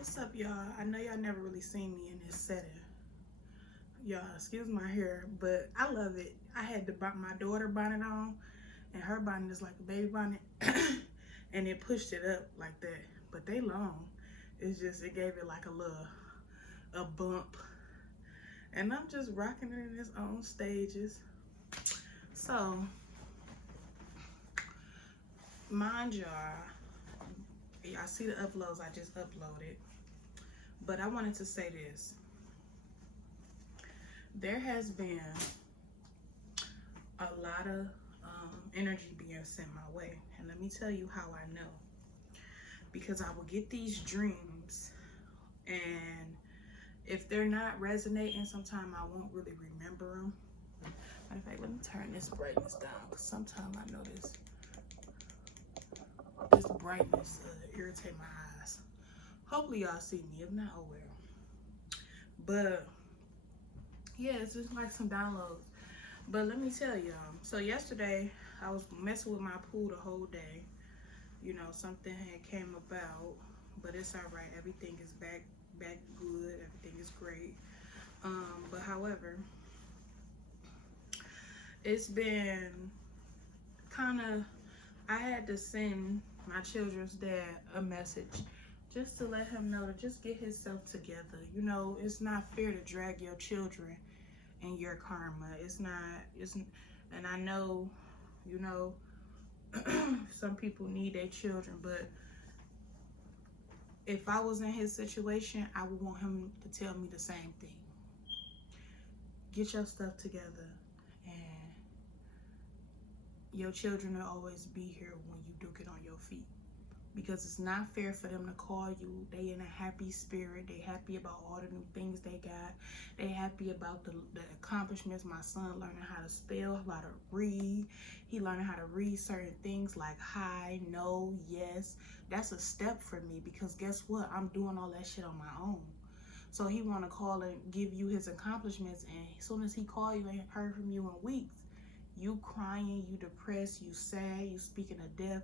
What's up, y'all? I know y'all never really seen me in this setting. Y'all, excuse my hair, but I love it. I had to my daughter bonnet on, and her bonnet is like a baby bonnet, and it pushed it up like that. But they long. It's just, it gave it like a bump. And I'm just rocking it in its own stages. So, mind y'all, I see the uploads I just uploaded. But I wanted to say this. There has been a lot of energy being sent my way. And let me tell you how I know. Because I will get these dreams, and if they're not resonating, sometimes I won't really remember them. Matter of fact, let me turn this brightness down, because sometimes I know this brightness irritate my eyes. Hopefully y'all see me. If not, oh well. But yeah, it's just like some downloads. But let me tell y'all. So yesterday, I was messing with my pool the whole day. You know, something had came about, but it's all right. Everything is back good. Everything is great. But however, it's been kind of, I had to send my children's dad a message just to let him know to just get himself together. You know, it's not fair to drag your children in your karma. It's not, and I know, you know, some people need their children, but if I was in his situation, I would want him to tell me the same thing. Get your stuff together, and your children will always be here when you do get on your feet. Because it's not fair for them to call you. They in a happy spirit. They happy about all the new things they got. They happy about the accomplishments. My son learning how to spell, how to read. He learning how to read certain things like hi, no, yes. That's a step for me, because guess what? I'm doing all that shit on my own. So he want to call and give you his accomplishments, and as soon as he call you and ain't heard from you in weeks, you crying, you depressed, you sad, you speaking of death.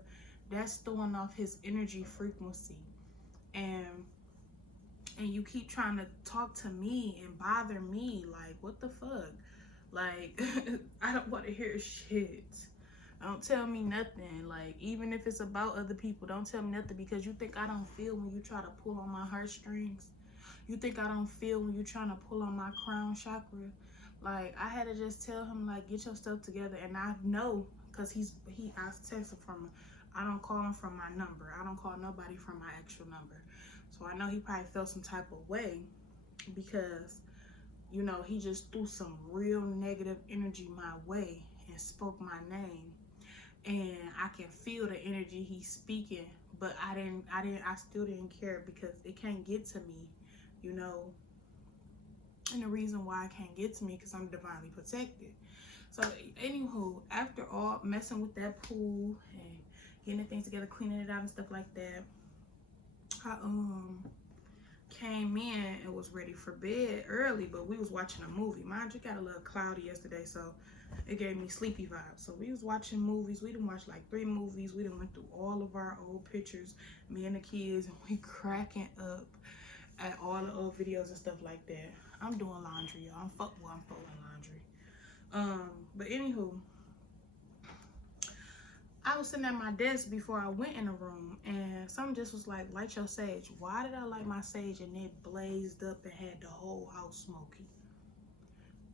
That's throwing off his energy frequency. And you keep trying to talk to me and bother me. Like, what the fuck? Like, I don't want to hear shit. Don't tell me nothing. Like, even if it's about other people, don't tell me nothing, because you think I don't feel when you try to pull on my heartstrings? You think I don't feel when you trying to pull on my crown chakra? Like, I had to just tell him, like, get your stuff together. And I know, because I texted from, I don't call him from my number. I don't call nobody from my actual number. So I know he probably felt some type of way, because, you know, he just threw some real negative energy my way and spoke my name. And I can feel the energy he's speaking, but I still didn't care, because it can't get to me, you know. And the reason why it can't get to me, because I'm divinely protected. So anywho, after all messing with that pool and getting things together, cleaning it out and stuff like that, I came in and was ready for bed early, but we was watching a movie. Mind you, got a little cloudy yesterday, so it gave me sleepy vibes. So we was watching movies. We done watched like 3 movies. We done went through all of our old pictures, me and the kids, and we cracking up at all the old videos and stuff like that. I'm doing laundry, y'all. I'm folding laundry. But anywho, I was sitting at my desk before I went in the room, and something just was like, light your sage. Why did I light my sage and it blazed up and had the whole house smoking?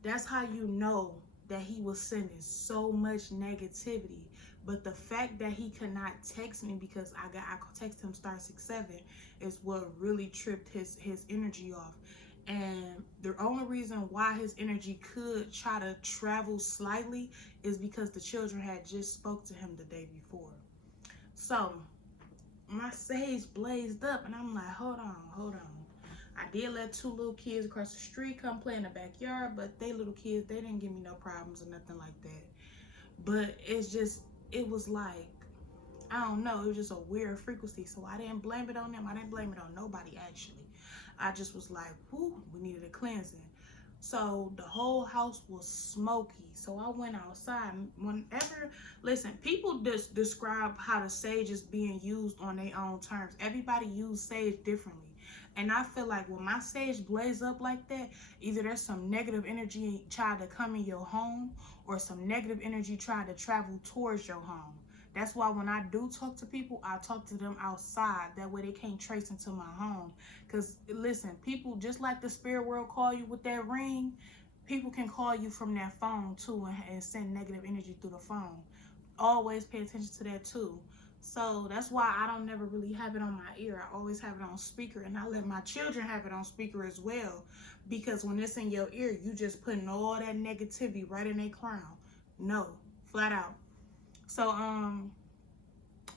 That's how you know that he was sending so much negativity. But the fact that he could not text me, because I text him *67, is what really tripped his energy off. And the only reason why his energy could try to travel slightly is because the children had just spoke to him the day before. So my sage blazed up, and I'm like, hold on. I did let 2 little kids across the street come play in the backyard, but they little kids, they didn't give me no problems or nothing like that. But it's just, it was like, I don't know, it was just a weird frequency. So I didn't blame it on them. I didn't blame it on nobody, actually. I just was like, whoo, we needed a cleansing. So the whole house was smoky. So I went outside. Whenever, listen, people just describe how the sage is being used on their own terms. Everybody use sage differently. And I feel like when my sage blaze up like that, either there's some negative energy trying to come in your home, or some negative energy trying to travel towards your home. That's why when I do talk to people, I talk to them outside. That way they can't trace into my home. Because listen, people, just like the spirit world call you with that ring, people can call you from that phone too, and send negative energy through the phone. Always pay attention to that too. So that's why I don't never really have it on my ear. I always have it on speaker, and I let my children have it on speaker as well. Because when it's in your ear, you just putting all that negativity right in their crown. No, flat out. So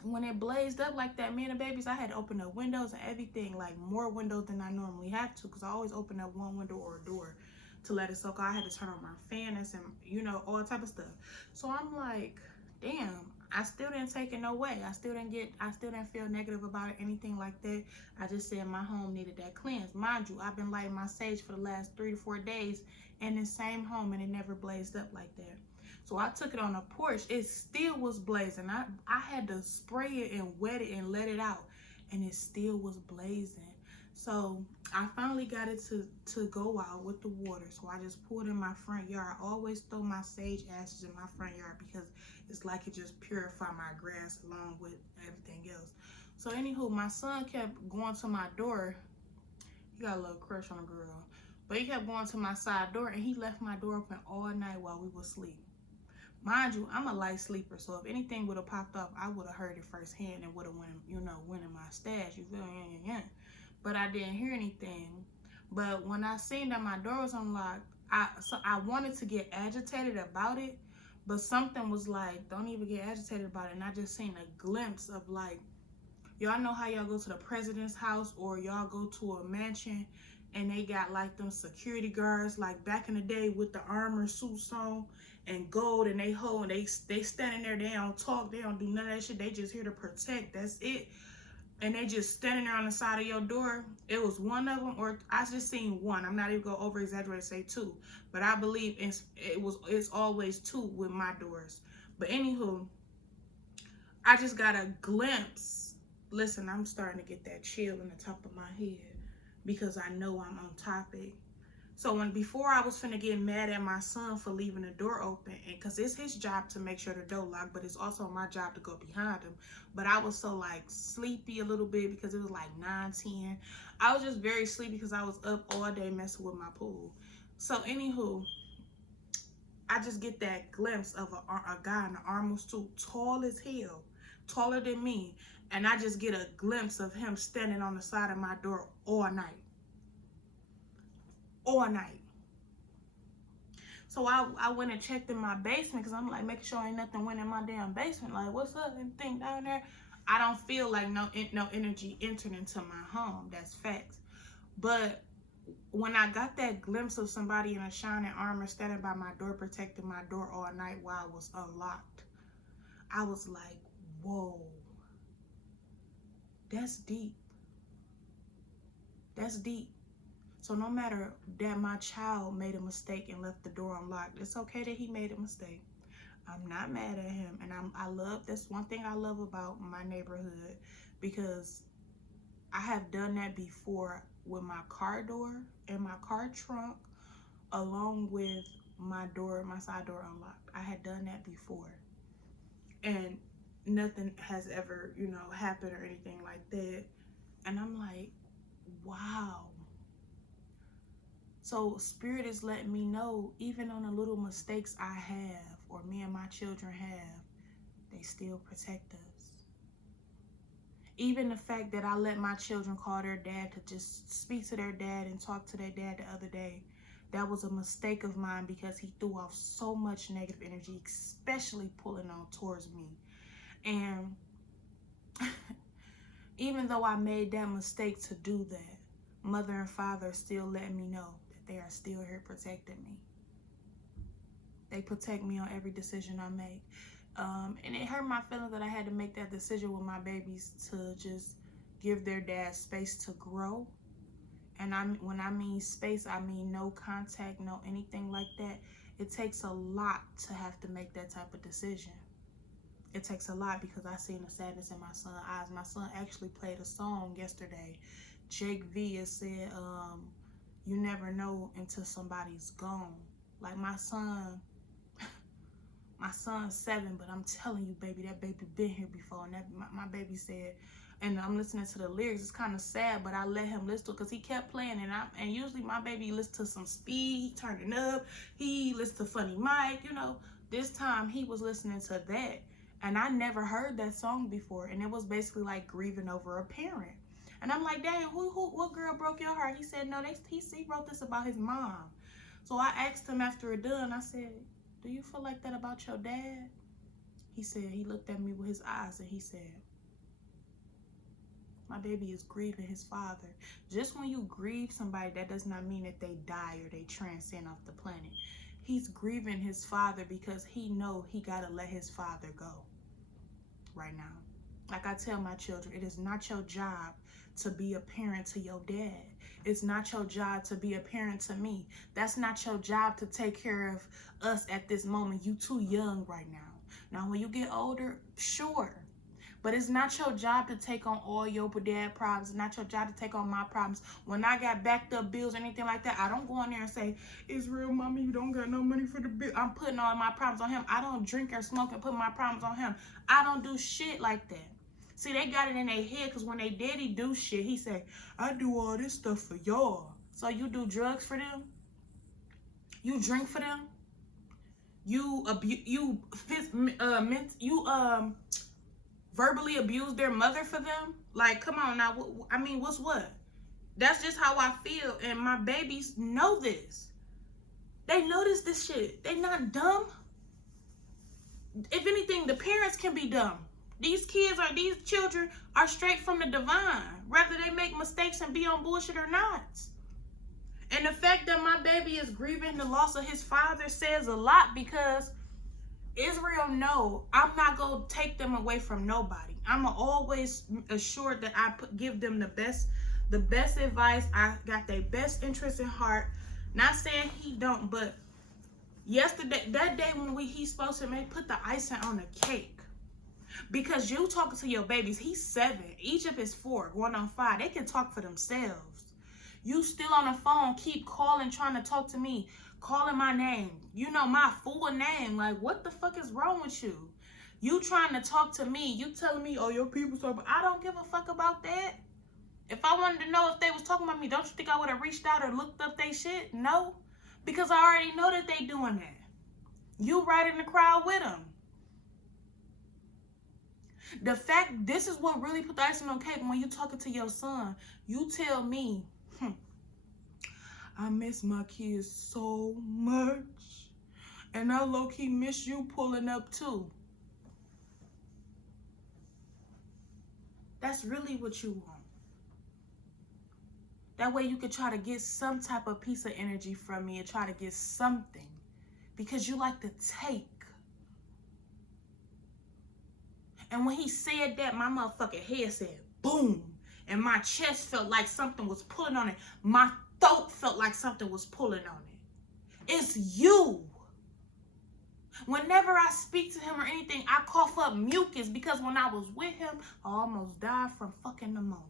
when it blazed up like that, me and the babies, I had to open up windows and everything, like more windows than I normally have to, because I always open up one window or a door to let it soak. I had to turn on my fan and some, you know, all type of stuff. So I'm like, damn, I still didn't take it no way. I still didn't feel negative about it, anything like that. I just said my home needed that cleanse. Mind you, I've been lighting my sage for the last 3 to 4 days in the same home, and it never blazed up like that. So I took it on a porch. It still was blazing. I had to spray it and wet it and let it out, and it still was blazing. So I finally got it to go out with the water. So I just poured in my front yard. I always throw my sage ashes in my front yard because it's like it just purify my grass along with everything else. So anywho, my son kept going to my door. He got a little crush on a girl. But he kept going to my side door, and he left my door open all night while we were asleep. Mind you, I'm a light sleeper, so if anything would have popped up, I would have heard it firsthand and would have went in my stash. You feel me? Yeah. But I didn't hear anything. But when I seen that my door was unlocked, I wanted to get agitated about it, but something was like, don't even get agitated about it. And I just seen a glimpse of, like, y'all know how y'all go to the president's house, or y'all go to a mansion and they got like them security guards like back in the day with the armor suits on and gold, and they hold, they standing there, they don't talk, they don't do none of that shit, they just here to protect, that's it. And they just standing there on the side of your door. It was one of them, or I just seen one. I'm not even gonna over exaggerate and say two, but I believe it's always two with my doors. But anywho, I just got a glimpse. Listen, I'm starting to get that chill in the top of my head because I know I'm on topic. So before I was finna get mad at my son for leaving the door open, and cause it's his job to make sure the door locked, but it's also my job to go behind him. But I was so like sleepy a little bit because it was like 9-10. I was just very sleepy because I was up all day messing with my pool. So anywho, I just get that glimpse of a guy in an armor suit, tall as hell, taller than me, and I just get a glimpse of him standing on the side of my door all night. All night. So I went and checked in my basement because I'm like making sure ain't nothing went in my damn basement. Like, what's up? Anything down there? I don't feel like no energy entered into my home. That's facts. But when I got that glimpse of somebody in a shining armor standing by my door, protecting my door all night while it was unlocked, I was like, whoa, that's deep. That's deep. So no matter that my child made a mistake and left the door unlocked, it's okay that he made a mistake. I'm not mad at him. And I love, that's one thing I love about my neighborhood, because I have done that before with my car door and my car trunk, along with my door, my side door unlocked. I had done that before. And nothing has ever, happened or anything like that. And I'm like, wow. So Spirit is letting me know, even on the little mistakes I have, or me and my children have, they still protect us. Even the fact that I let my children call their dad to just speak to their dad and talk to their dad the other day, that was a mistake of mine because he threw off so much negative energy, especially pulling on towards me. And even though I made that mistake to do that, Mother and Father still let me know that they are still here protecting me. They protect me on every decision I make. And it hurt my feelings that I had to make that decision with my babies to just give their dad space to grow And when I mean space, I mean no contact, no anything like that. It takes a lot to have to make that type of decision. It takes a lot, because I seen the sadness in my son's eyes. My son actually played a song yesterday. Jake V has said, you never know until somebody's gone. Like my son's 7, but I'm telling you, baby, that baby been here before. And that my baby said, and I'm listening to the lyrics. It's kind of sad, but I let him listen to it because he kept playing. And usually my baby listens to some speed. He turned it up. He listens to Funny Mike. You know, this time he was listening to that. And I never heard that song before. And it was basically like grieving over a parent. And I'm like, damn, what girl broke your heart? He said, no, he wrote this about his mom. So I asked him after it done, I said, do you feel like that about your dad? He said, he looked at me with his eyes and he said, my baby is grieving his father. Just when you grieve somebody, that does not mean that they die or they transcend off the planet. He's grieving his father because he know he gotta let his father go right now. Like I tell my children, it is not your job to be a parent to your dad. It's not your job to be a parent to me. That's not your job to take care of us at this moment. You too young right now. Now, when you get older, sure. But it's not your job to take on all your dad problems. It's not your job to take on my problems. When I got backed up bills or anything like that, I don't go in there and say, Israel, mommy, you don't got no money for the bill. I'm putting all my problems on him. I don't drink or smoke and put my problems on him. I don't do shit like that. See, they got it in their head because when they daddy do shit, he say, I do all this stuff for y'all. So you do drugs for them? You drink for them? You verbally abuse their mother for them? Like, come on now. I mean, what's what? That's just how I feel. And my babies know this. They notice this shit. They not dumb. If anything, the parents can be dumb. These children are straight from the divine, whether they make mistakes and be on bullshit or not. And the fact that my baby is grieving the loss of his father says a lot, because Israel know I'm not going to take them away from nobody. I'm always assured that I give them the best advice. I got their best interest in heart. Not saying he don't, but yesterday, that day when he's supposed to put the icing on the cake. Because you talking to your babies, he's 7, Egypt is 4, going on 5. They can talk for themselves. You still on the phone, keep calling, trying to talk to me, calling my name. You know my full name. Like, what the fuck is wrong with you? You trying to talk to me. You telling me, oh, your people talk. I don't give a fuck about that. If I wanted to know if they was talking about me, don't you think I would have reached out or looked up they shit? No. Because I already know that they doing that. You right in the crowd with them. The fact, this is what really put the icing on cake. When you talking to your son, you tell me, I miss my kids so much. And I low-key miss you pulling up too. That's really what you want. That way you could try to get some type of piece of energy from me and try to get something. Because you like to take. And when he said that, my motherfucking head said, boom. And my chest felt like something was pulling on it. My throat felt like something was pulling on it. It's you. Whenever I speak to him or anything, I cough up mucus because when I was with him, I almost died from fucking pneumonia.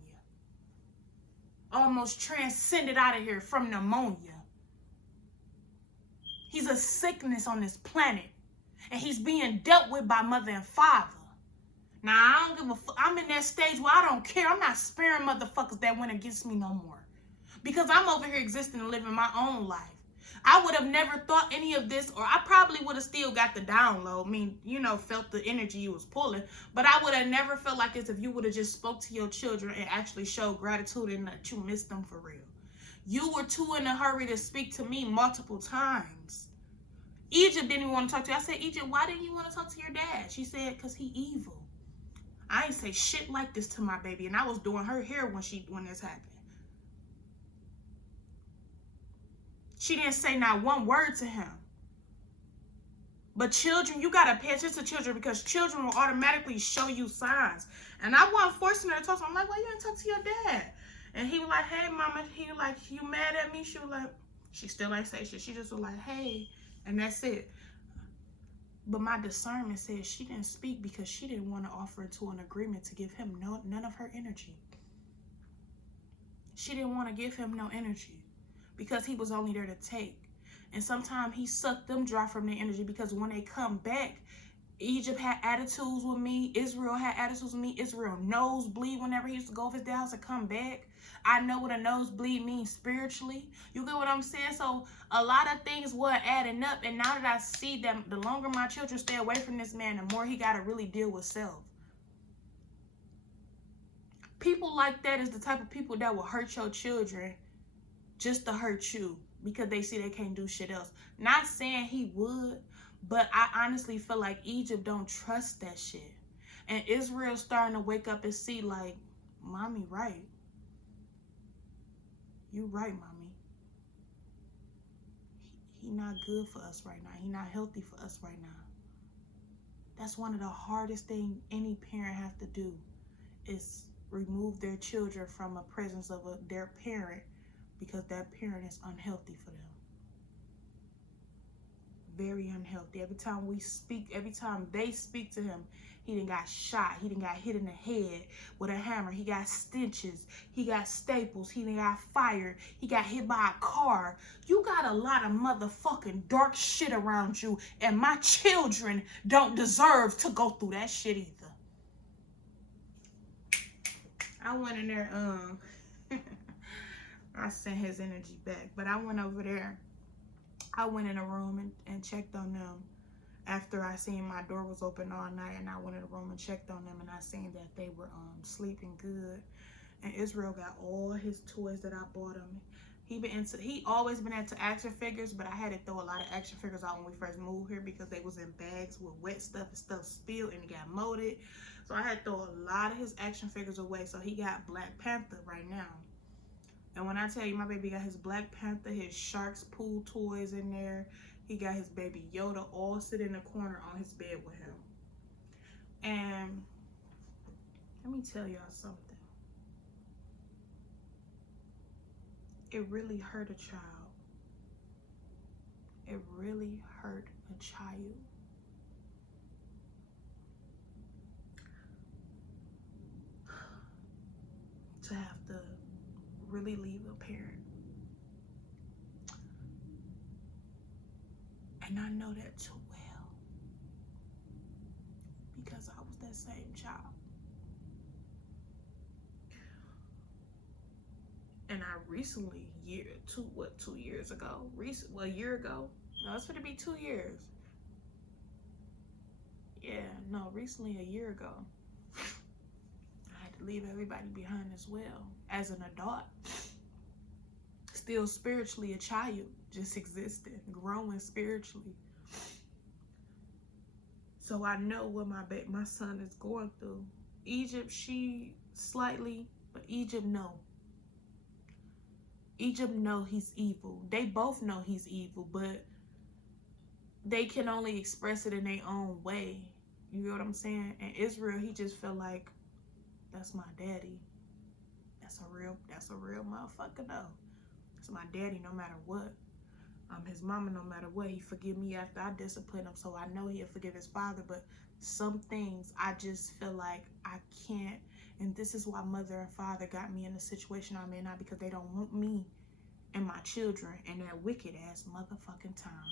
Almost transcended out of here from pneumonia. He's a sickness on this planet. And he's being dealt with by mother and father. Now, I don't give a fuck. I'm in that stage where I don't care. I'm not sparing motherfuckers that went against me no more. Because I'm over here existing and living my own life. I would have never thought any of this, or I probably would have still got the download. I mean, you know, felt the energy you was pulling. But I would have never felt like this if you would have just spoke to your children and actually showed gratitude and that you missed them for real. You were too in a hurry to speak to me multiple times. Egypt didn't even want to talk to you. I said, Egypt, why didn't you want to talk to your dad? She said, because he evil. I ain't say shit like this to my baby, and I was doing her hair when this happened. She didn't say not one word to him. But children, you gotta pay attention to children because children will automatically show you signs. And I wasn't forcing her to talk to him. I'm like, why you didn't talk to your dad? And he was like, hey, mama. He was like, you mad at me? She was like, she still ain't say shit. She just was like, hey. And that's it. But my discernment said she didn't speak because she didn't want to offer into an agreement to give him none of her energy. She didn't want to give him no energy because he was only there to take. And sometimes he sucked them dry from their energy because when they come back, Egypt had attitudes with me. Israel had attitudes with me. Israel nosebleed whenever he used to go off his house and come back. I know what a nosebleed means spiritually. You get what I'm saying? So a lot of things were adding up. And now that I see them, the longer my children stay away from this man, the more he got to really deal with self. People like that is the type of people that will hurt your children just to hurt you because they see they can't do shit else. Not saying he would, but I honestly feel like Egypt don't trust that shit. And Israel's starting to wake up and see like, mommy right. You right, mommy. He not good for us right now. He not healthy for us right now. That's one of the hardest things any parent have to do is remove their children from a presence of their parent because that parent is unhealthy for them. Very unhealthy. Every time they speak to him, he done got shot. He done got hit in the head with a hammer. He got stitches. He got staples. He done got fired. He got hit by a car. You got a lot of motherfucking dark shit around you, and my children don't deserve to go through that shit either. I went in there, I sent his energy back, but I went over there. I went in a room and checked on them after I seen my door was open all night, and I went in the room and checked on them, and I seen that they were sleeping good. And Israel got all his toys that I bought him. He always been into action figures, but I had to throw a lot of action figures out when we first moved here because they was in bags with wet stuff and stuff spilled and it got molded. So I had to throw a lot of his action figures away. So he got Black Panther right now. And when I tell you, my baby got his Black Panther, his Sharks pool toys in there. He got his baby Yoda all sitting in the corner on his bed with him. And let me tell y'all something. It really hurt a child. It really hurt a child. To have to really leave a parent. And I know that too well because I was that same child. And I recently, 2 years ago? A year ago? No, it's gonna be 2 years. Yeah, no, recently a year ago. I had to leave everybody behind as well. As an adult. Still spiritually a child, just existing, growing spiritually. So I know what my son is going through. Egypt, she slightly, but Egypt no. Egypt know he's evil. They both know he's evil, but they can only express it in their own way. You know what I'm saying? And Israel, he just felt like, that's my daddy. That's a real motherfucker though. That's my daddy no matter what. I'm his mama no matter what. He forgive me after I discipline him, so I know he'll forgive his father. But some things I just feel like I can't. And this is why mother and father got me in the situation I'm in now, because they don't want me and my children in that wicked ass motherfucking town.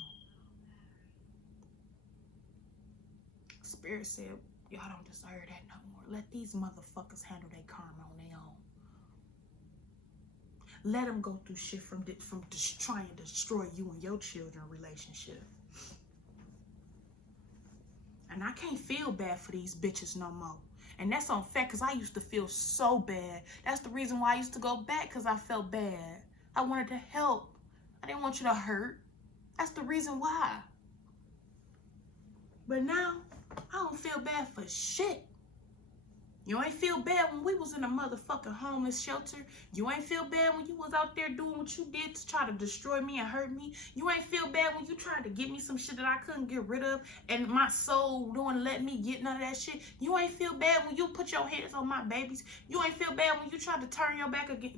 Spirit said, y'all don't deserve that no more. Let these motherfuckers handle their karma on their own. Let them go through shit from trying to destroy you and your children relationship. And I can't feel bad for these bitches no more. And that's on fact, because I used to feel so bad. That's the reason why I used to go back, because I felt bad. I wanted to help. I didn't want you to hurt. That's the reason why. But now, I don't feel bad for shit. You ain't feel bad when we was in a motherfucking homeless shelter. You ain't feel bad when you was out there doing what you did to try to destroy me and hurt me. You ain't feel bad when you tried to give me some shit that I couldn't get rid of and my soul wouldn't let me get none of that shit. You ain't feel bad when you put your hands on my babies. You ain't feel bad when you tried to turn your back again,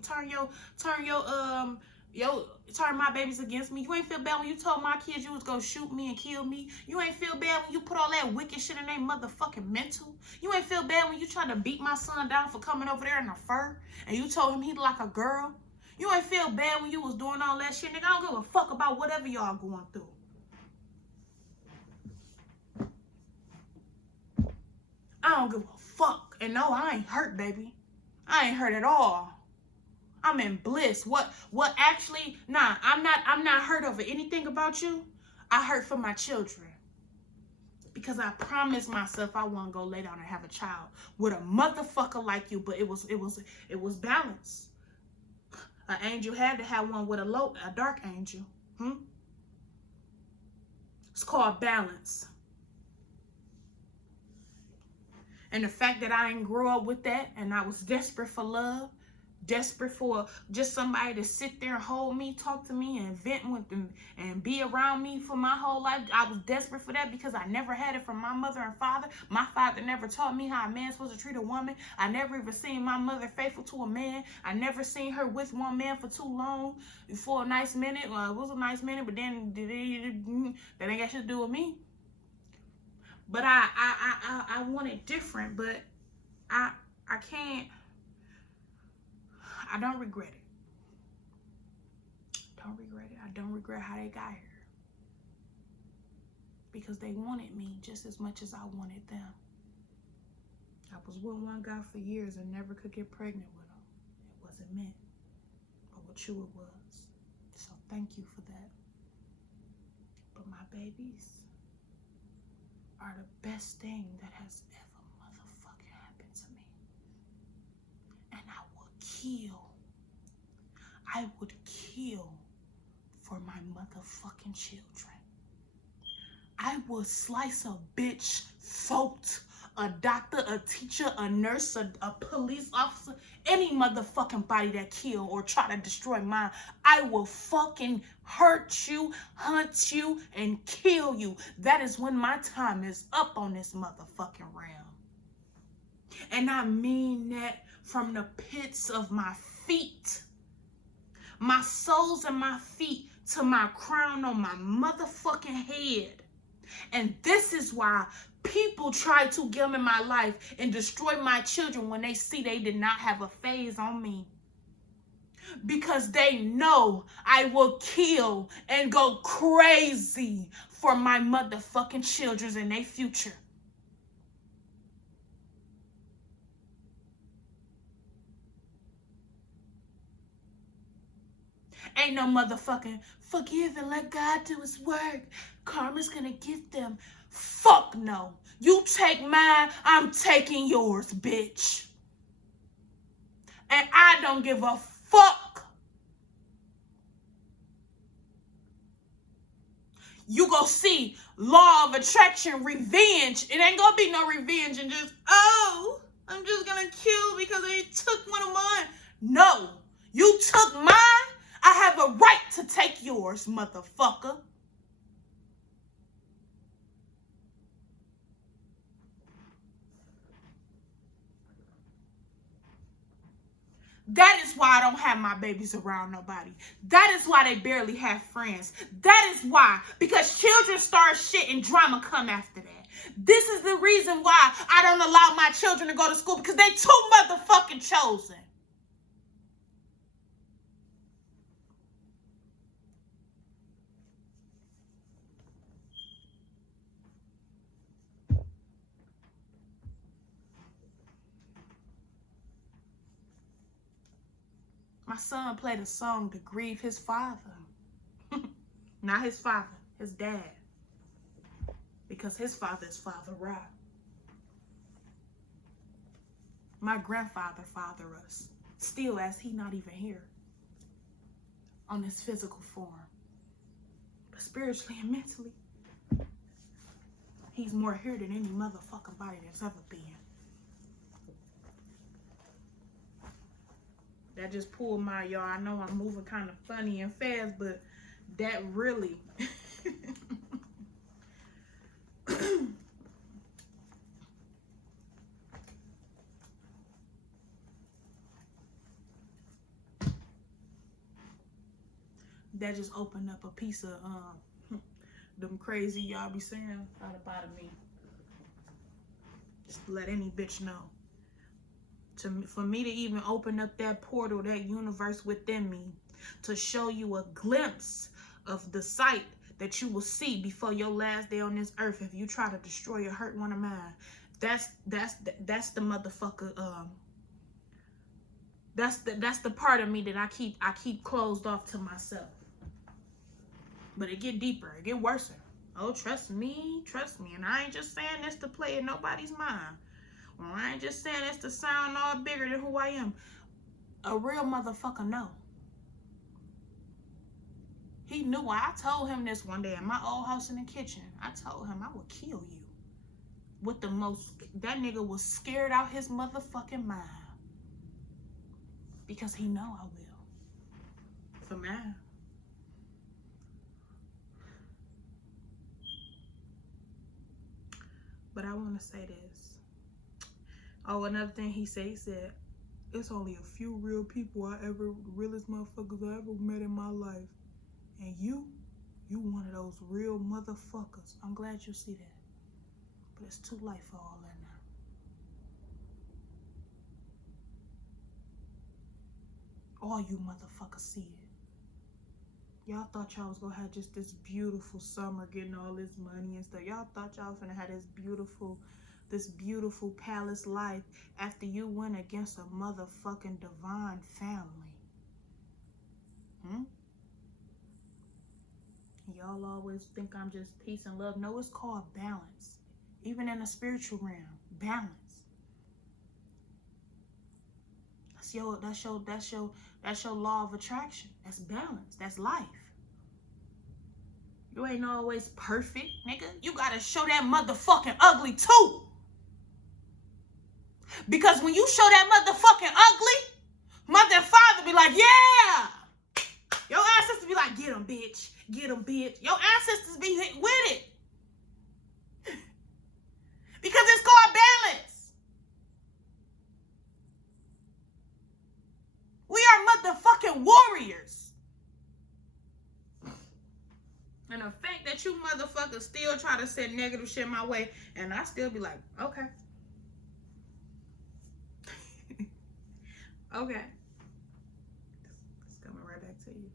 turn my babies against me. You ain't feel bad when you told my kids you was gonna shoot me and kill me. You ain't feel bad when you put all that wicked shit in their motherfucking mental. You ain't feel bad when you tried to beat my son down for coming over there in a fur and you told him he like a girl. You ain't feel bad when you was doing all that shit. Nigga, I don't give a fuck about whatever y'all going through. I don't give a fuck. And no, I ain't hurt, baby. I ain't hurt at all. I'm in bliss. What actually, nah, I'm not hurt over anything about you. I hurt for my children. Because I promised myself I wasn't gonna lay down and have a child with a motherfucker like you, but it was balanced. An angel had to have one with a dark angel. It's called balance. And the fact that I didn't grow up with that and I was desperate for love, desperate for just somebody to sit there and hold me, talk to me, and vent with them and be around me for my whole life. I was desperate for that because I never had it from my mother and father. My father never taught me how a man's supposed to treat a woman. I never even seen my mother faithful to a man. I never seen her with one man for too long for a nice minute. Well, it was a nice minute, but then that ain't got shit to do with me. But I want it different, but I can't. I don't regret it. Don't regret it. I don't regret how they got here. Because they wanted me just as much as I wanted them. I was with one guy for years and never could get pregnant with him. It wasn't meant. But with you it was. So thank you for that. But my babies are the best thing that has ever motherfucking happened to me. And I would kill for my motherfucking children. I would slice a bitch, throat, a doctor, a teacher, a nurse, a police officer, any motherfucking body that kill or try to destroy mine. I will fucking hurt you, hunt you, and kill you. That is when my time is up on this motherfucking realm. And I mean that from the pits of my feet, my soles and my feet, to my crown on my motherfucking head. And this is why people try to get in my life and destroy my children when they see they did not have a phase on me. Because they know I will kill and go crazy for my motherfucking children and their future. Ain't no motherfucking forgive and let God do his work. Karma's gonna get them. Fuck no. You take mine, I'm taking yours, bitch. And I don't give a fuck. You go see law of attraction, revenge. It ain't gonna be no revenge and just, oh, I'm just gonna kill because they took one of mine. No, you took mine. I have a right to take yours, motherfucker. That is why I don't have my babies around nobody. That is why they barely have friends. That is why. Because children start shit and drama come after that. This is the reason why I don't allow my children to go to school, because they too motherfucking chosen. My son played a song to grieve his father. Not his father, his dad. Because his father is Father Ra. My grandfather fathered us. Still, as he not even here. On this physical form. But spiritually and mentally, he's more here than any motherfucking body that's ever been. That just pulled my, y'all. I know I'm moving kind of funny and fast, but that really. That just opened up a piece of them crazy y'all be saying out the bottom of me. Just let any bitch know. For me to even open up that portal, that universe within me, to show you a glimpse of the sight that you will see before your last day on this earth if you try to destroy or hurt one of mine. That's the motherfucker. That's the part of me that I keep closed off to myself. But it get deeper, it get worse. Oh, trust me. And I ain't just saying this to play in nobody's mind. Well, I ain't just saying this to sound all bigger than who I am. A real motherfucker know. He knew. I told him this one day in my old house in the kitchen. I told him I would kill you. With the most, that nigga was scared out his motherfucking mind. Because he know I will. For mine. But I want to say this. Oh, another thing he said, it's only a few real people realest motherfuckers I ever met in my life. And you one of those real motherfuckers. I'm glad you see that. But it's too late for all that now. All you motherfuckers see it. Y'all thought y'all was gonna have just this beautiful summer getting all this money and stuff. Y'all thought y'all was gonna have this beautiful palace life after you went against a motherfucking divine family. Y'all always think I'm just peace and love. No, it's called balance. Even in the spiritual realm, balance. That's your law of attraction. That's balance. That's life. You ain't always perfect, nigga. You gotta show that motherfucking ugly too. Because when you show that motherfucking ugly, mother and father be like, yeah. Your ancestors be like, get him, bitch. Get him, bitch. Your ancestors be with it. Because it's called balance. We are motherfucking warriors. And the fact that you motherfuckers still try to send negative shit my way, and I still be like, okay. Okay. It's coming right back to you.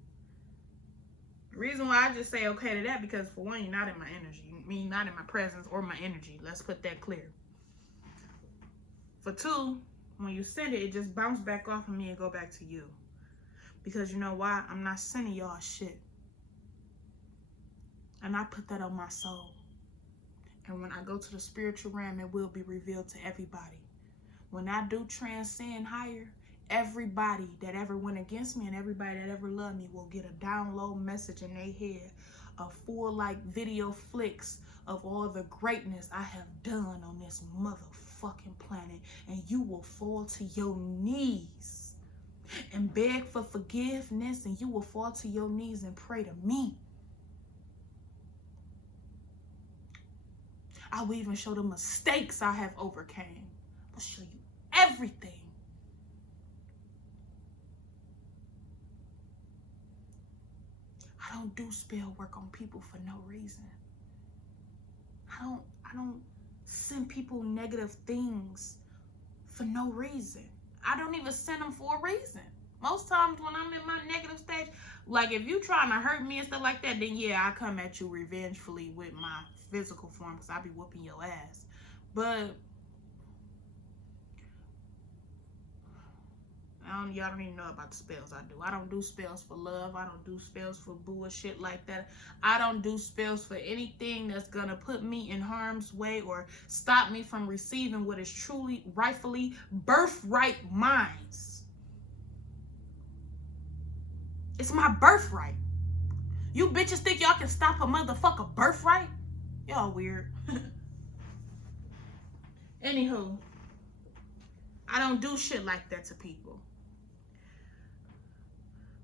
The reason why I just say okay to that, because for one, you're not in my energy. Me, not in my presence or my energy. Let's put that clear. For two, when you send it, it just bounce back off of me and go back to you. Because you know why? I'm not sending y'all shit. And I put that on my soul. And when I go to the spiritual realm, it will be revealed to everybody. When I do transcend higher, everybody that ever went against me and everybody that ever loved me will get a download message in their head, a full like video flicks of all the greatness I have done on this motherfucking planet. And you will fall to your knees and beg for forgiveness, and you will fall to your knees and pray to me. I will even show the mistakes I have overcame. I'll show you everything. I don't do spell work on people for no reason. I don't send people negative things for no reason. I don't even send them for a reason. Most times when I'm in my negative stage, like if you trying to hurt me and stuff like that, then yeah, I come at you revengefully with my physical form, because I be whooping your ass. But y'all don't even know about the spells I do. I don't do spells for love. I don't do spells for bullshit like that. I don't do spells for anything that's gonna put me in harm's way or stop me from receiving what is truly, rightfully, birthright mine. It's my birthright. You bitches think y'all can stop a motherfucker birthright? Y'all weird. Anywho, I don't do shit like that to people.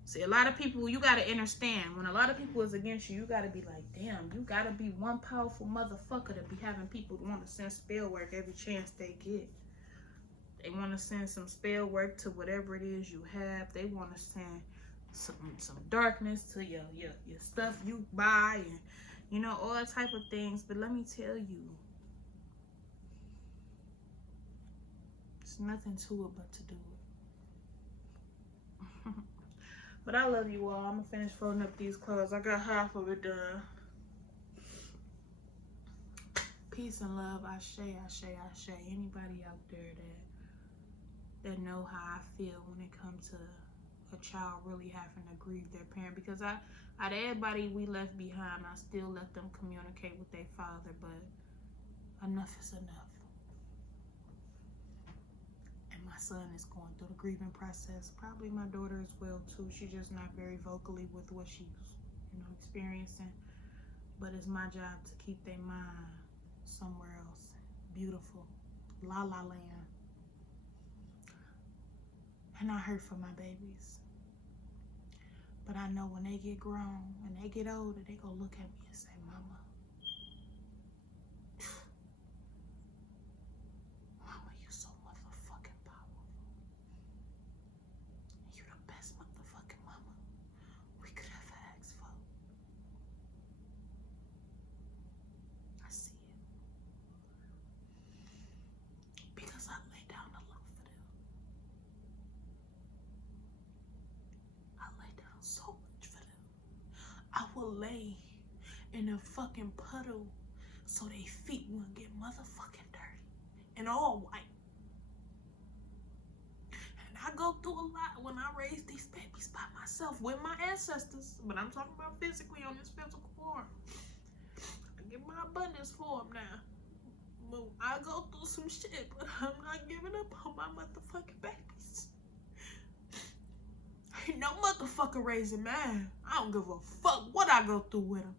See, a lot of people, you gotta understand, when a lot of people is against you, you gotta be like, damn, you gotta be one powerful motherfucker to be having people want to send spell work every chance they get. They want to send some spell work to whatever it is you have. They want to send some darkness to your stuff you buy, and you know, all that type of things. But let me tell you, there's nothing to it but to do it. But I love you all. I'm gonna finish folding up these clothes. I got half of it done. Peace and love. Ashe, ashe, ashe. Anybody out there that know how I feel when it comes to a child really having to grieve their parent, because out of everybody we left behind, I still let them communicate with their father, but enough is enough. And my son is going through the grieving process. Probably my daughter as well too. She's just not very vocally with what she's, you know, experiencing. But it's my job to keep their mind somewhere else. Beautiful. La la land. And I hurt for my babies. But I know when they get grown and they get older, they gonna look at me and say, Mama, Mama, you so motherfucking powerful. You the best motherfucking mama we could ever ask for. I see it. Because I lay down a lot for them. I lay down so much for them. I will lay in a fucking puddle so they feet won't get motherfucking dirty and all white. And I go through a lot when I raise these babies by myself with my ancestors, but I'm talking about physically on this physical form. I get my abundance for them now. But I go through some shit, but I'm not giving up on my motherfucking babies. Ain't no motherfucker raising mine. I don't give a fuck what I go through with them.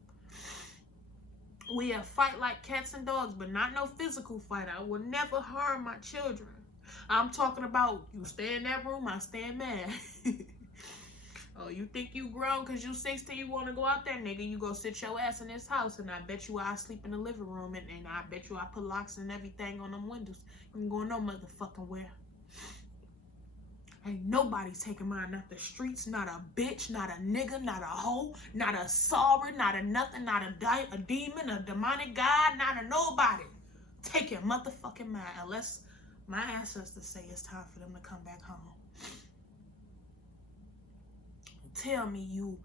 We have fight like cats and dogs, but not no physical fight. I will never harm my children. I'm talking about you stay in that room, I stay in mine. Oh, you think you grown because you 16, you want to go out there, nigga? You go sit your ass in this house, and I bet you I sleep in the living room, and I bet you I put locks and everything on them windows. You can go no motherfucking where. Ain't nobody taking mine, not the streets, not a bitch, not a nigga, not a hoe, not a sorry, not a nothing, not a demon, a demonic god, not a nobody taking motherfucking mine unless my ancestors say it's time for them to come back home. Tell me you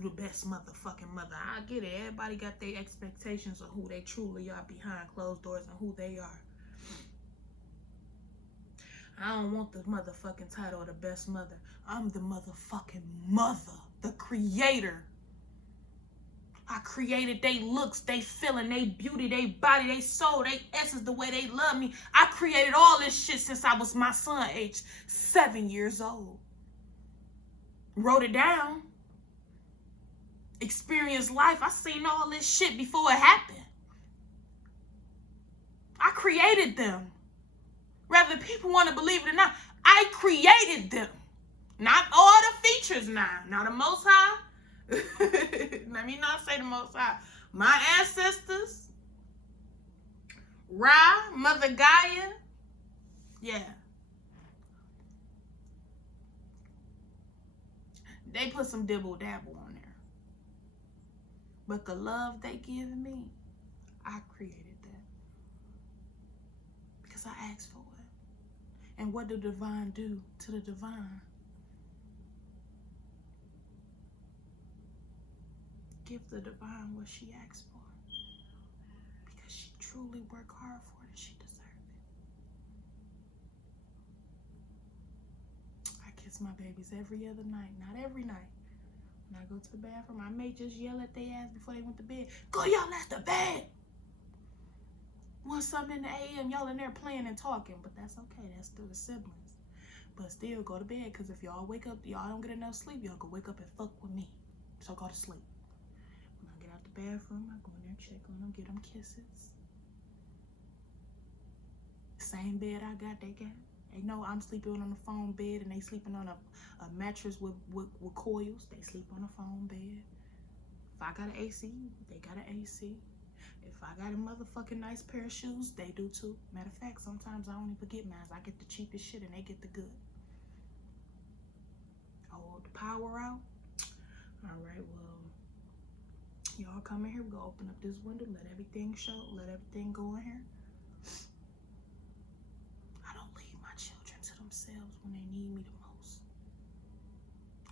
the best motherfucking mother. I get it. Everybody got their expectations of who they truly are behind closed doors and who they are. I don't want the motherfucking title of the best mother. I'm the motherfucking mother, the creator. I created they looks, they feeling, they beauty, they body, they soul, they essence, the way they love me. I created all this shit since I was my son age 7 years old. Wrote it down. Experienced life. I seen all this shit before it happened. I created them. Whether people want to believe it or not, I created them. Not all the features now. Now the Most High. Let me not say the Most High. My ancestors. Ra, Mother Gaia. Yeah. They put some dibble dabble on there. But the love they give me, I created that. Because I asked for it. And what do divine do to the divine? Give the divine what she asked for. Because she truly worked hard for it and she deserved it. I kiss my babies every other night. Not every night. When I go to the bathroom, I may just yell at their ass before they went to bed. Go y'all ass to bed! Want something in the AM, y'all in there playing and talking, but that's okay. That's still the siblings. But still, go to bed, because if y'all wake up, y'all don't get enough sleep, y'all go wake up and fuck with me. So go to sleep. When I get out the bathroom, I go in there, check on them, get them kisses. Same bed I got, they got. They know I'm sleeping on a foam bed and they sleeping on a mattress with coils. They sleep on a foam bed. If I got an AC, they got an AC. If I got a motherfucking nice pair of shoes, they do too. Matter of fact, sometimes I don't even get mine. I get the cheapest shit and they get the good. Oh, the power out? All right, well, y'all come in here. We're going to open up this window, let everything show, let everything go in here. I don't leave my children to themselves when they need me the most.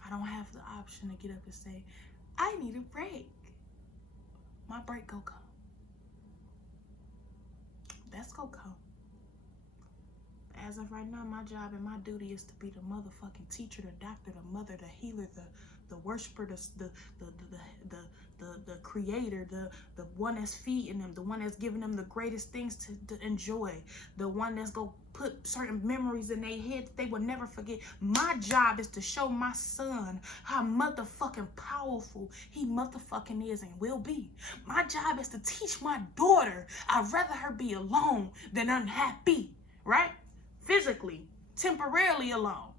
I don't have the option to get up and say, I need a break. My break go come. That's gonna come. As of right now, my job and my duty is to be the motherfucking teacher, the doctor, the mother, the healer, the worshiper, the creator, the one that's feeding them, the one that's giving them the greatest things to enjoy, the one that's gonna put certain memories in their head that they will never forget. My job is to show my son how motherfucking powerful he motherfucking is and will be. My job is to teach my daughter I'd rather her be alone than unhappy, right? Physically, temporarily alone.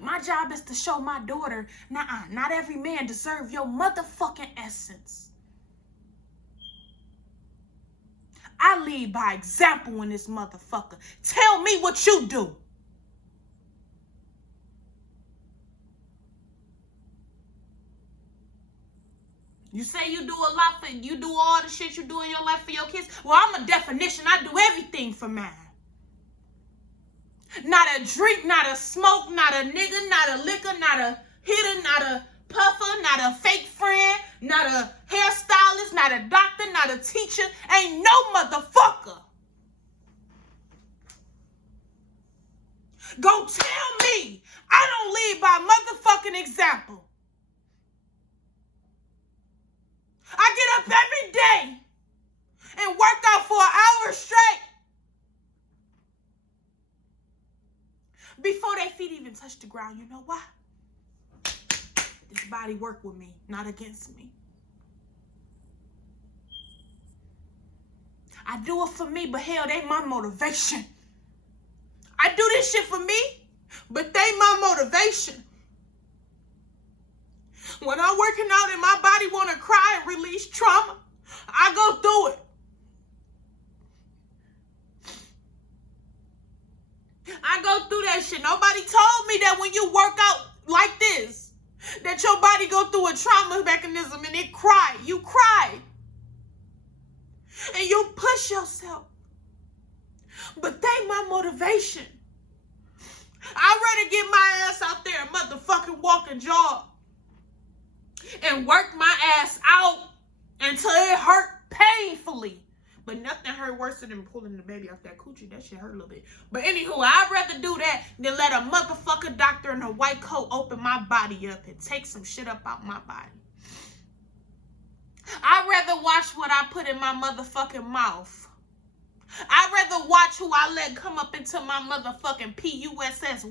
My job is to show my daughter, not every man deserves your motherfucking essence. I lead by example in this motherfucker. Tell me what you do. You say you do a lot you do all the shit you do in your life for your kids. Well, I'm a definition. I do everything for mine. Not a drink, not a smoke, not a nigga, not a liquor, not a hitter, not a puffer, not a fake friend, not a hairstylist, not a doctor, not a teacher. Ain't no motherfucker. Go tell me I don't lead by motherfucking example. I get up every day and work out for an hour straight before their feet even touch the ground. You know why? This body work with me, not against me. I do it for me, but hell, they my motivation. I do this shit for me, but they my motivation. When I'm working out and my body want to cry and release trauma, I go through it. I go through that shit. Nobody told me that when you work out like this, that your body go through a trauma mechanism and it cry. You cry. And you push yourself. But they my motivation. I'd rather get my ass out there and motherfucking walk and jog and work my ass out until it hurt painfully. But nothing hurt worse than pulling the baby off that coochie. That shit hurt a little bit. But anywho, I'd rather do that than let a motherfucker doctor in a white coat open my body up and take some shit up out my body. I'd rather watch what I put in my motherfucking mouth. I'd rather watch who I let come up into my motherfucking PUSSY.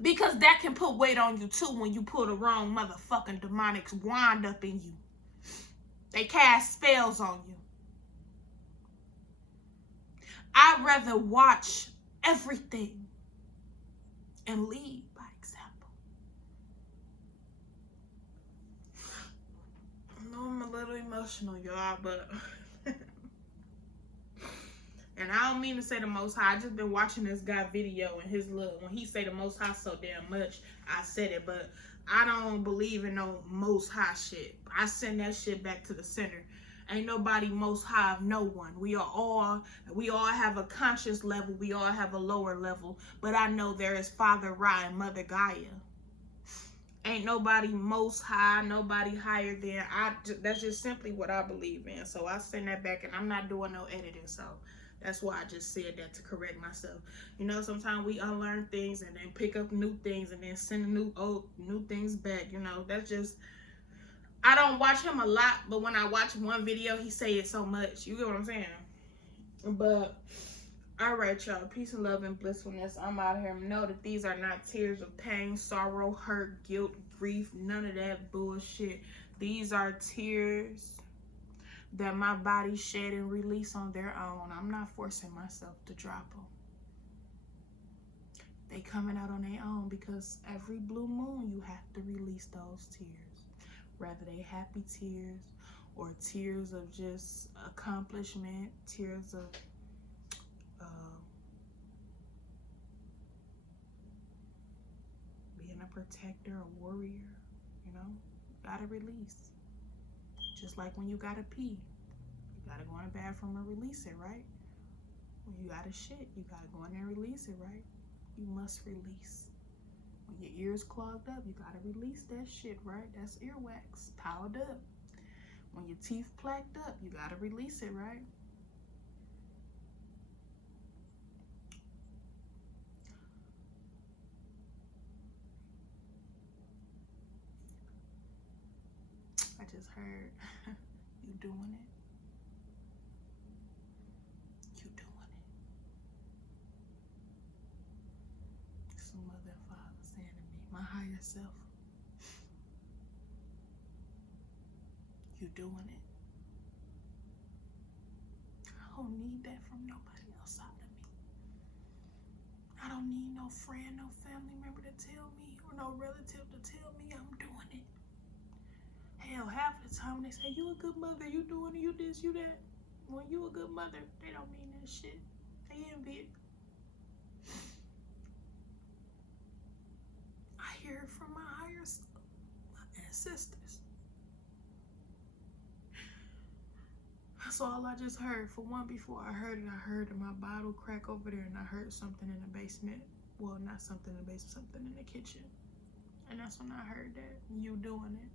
Because that can put weight on you too when you pull the wrong motherfucking demonic wand up in you. They cast spells on you. I'd rather watch everything and lead by example. I know I'm a little emotional, y'all, but and I don't mean to say the Most High. I just been watching this guy video and his little, when he say the Most High so damn much, I said it, but I don't believe in no Most High shit. I send that shit back to the center. Ain't nobody Most High of no one. We all have a conscious level. We all have a lower level. But I know there is Father Ra and Mother Gaia. Ain't nobody Most High, nobody higher than. That's just simply what I believe in. So I send that back, and I'm not doing no editing. So that's why I just said that, to correct myself. You know, sometimes we unlearn things and then pick up new things and then send new things back. You know, that's just, I don't watch him a lot, but when I watch one video, he say it so much. You get what I'm saying? But, all right, y'all. Peace and love and blissfulness. I'm out here. Know that these are not tears of pain, sorrow, hurt, guilt, grief, none of that bullshit. These are tears that my body shed and release on their own. I'm not forcing myself to drop them. They coming out on their own, because every blue moon you have to release those tears. Whether they happy tears or tears of just accomplishment, tears of being a protector, a warrior, you know, gotta release. Just like when you gotta pee, you gotta go in the bathroom and release it, right? When you gotta shit, you gotta go in there and release it, right? You must release. When your ears clogged up, you gotta release that shit, right? That's earwax piled up. When your teeth plaqued up, you gotta release it, right? I just heard you doing it. You doing it. Some mother and father saying to me, my higher self, you doing it. I don't need that from nobody else out of me. I don't need no friend, no family member to tell me, or no relative to tell me I'm doing it. Hell, half of the time when they say, you a good mother, you doing it, you this, you that. When you a good mother, they don't mean that shit. They envy it. I hear it from my higher self, my ancestors. That's all I just heard. For one, before I heard it, I heard my bottle crack over there, and I heard something in the basement. Well, not something in the basement, something in the kitchen. And that's when I heard that. You doing it.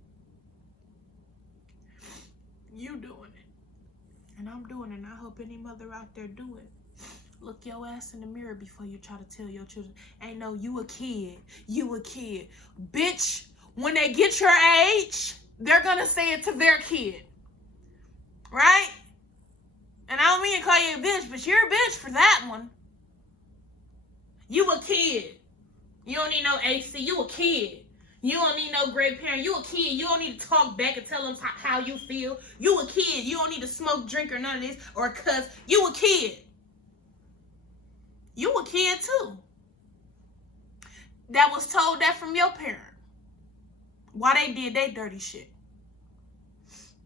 You doing it. And I'm doing it, and I hope any mother out there do it. Look your ass in the mirror before you try to tell your children, ain't no, you a kid. You a kid. Bitch, when they get your age, they're gonna say it to their kid. Right? And I don't mean to call you a bitch, but you're a bitch for that one. You a kid. You don't need no AC. You a kid. You don't need no great parent. You a kid. You don't need to talk back and tell them how you feel. You a kid. You don't need to smoke, drink, or none of this, or cuss. You a kid. You a kid too. That was told that from your parent. Why they did they dirty shit.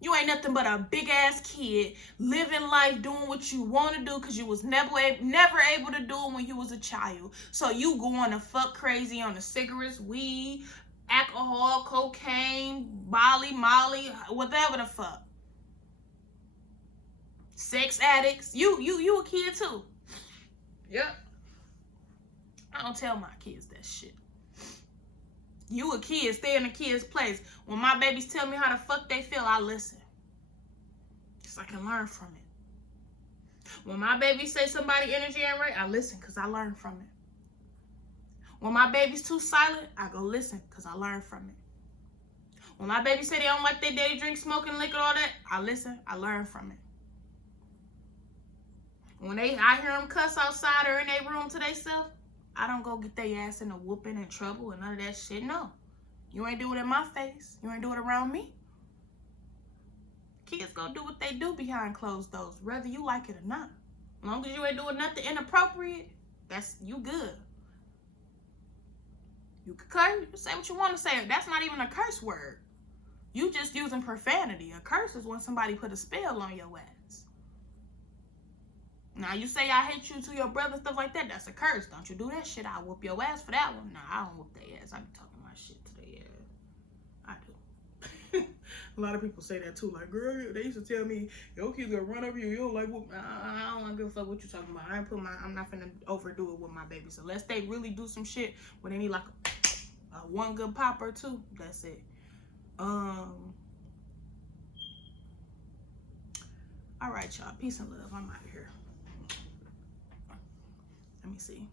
You ain't nothing but a big ass kid living life, doing what you want to do, because you was never able to do it when you was a child. So you going to fuck crazy on the cigarettes, weed, alcohol, cocaine, Molly, whatever the fuck. Sex addicts. You a kid too. Yep. I don't tell my kids that shit. You a kid, stay in a kid's place. When my babies tell me how the fuck they feel, I listen. Because I can learn from it. When my babies say somebody energy ain't right, I listen because I learn from it. When my baby's too silent, I go listen because I learn from it. When my baby say they don't like their daddy drink, smoking, liquor, all that, I listen, I learn from it. When I hear them cuss outside or in their room to themselves, I don't go get their ass in a whooping and trouble and none of that shit. No. You ain't do it in my face. You ain't do it around me. Kids go do what they do behind closed doors, whether you like it or not. As long as you ain't doing nothing inappropriate, that's you good. You can curse, you can say what you want to say. That's not even a curse word. You just using profanity. A curse is when somebody put a spell on your ass. Now, you say I hate you to your brother and stuff like that, that's a curse. Don't you do that shit, I'll whoop your ass for that one. Nah, I don't whoop their ass. I be talking my shit to their ass. I do. A lot of people say that too. Like, girl, they used to tell me, your kids gonna run over you. You don't like whoop. I don't want to give a fuck what you talking about. I'm not finna overdo it with my babies. Unless they really do some shit where they need like a one good pop or two. That's it. All right, y'all. Peace and love. I'm out of here. Let me see.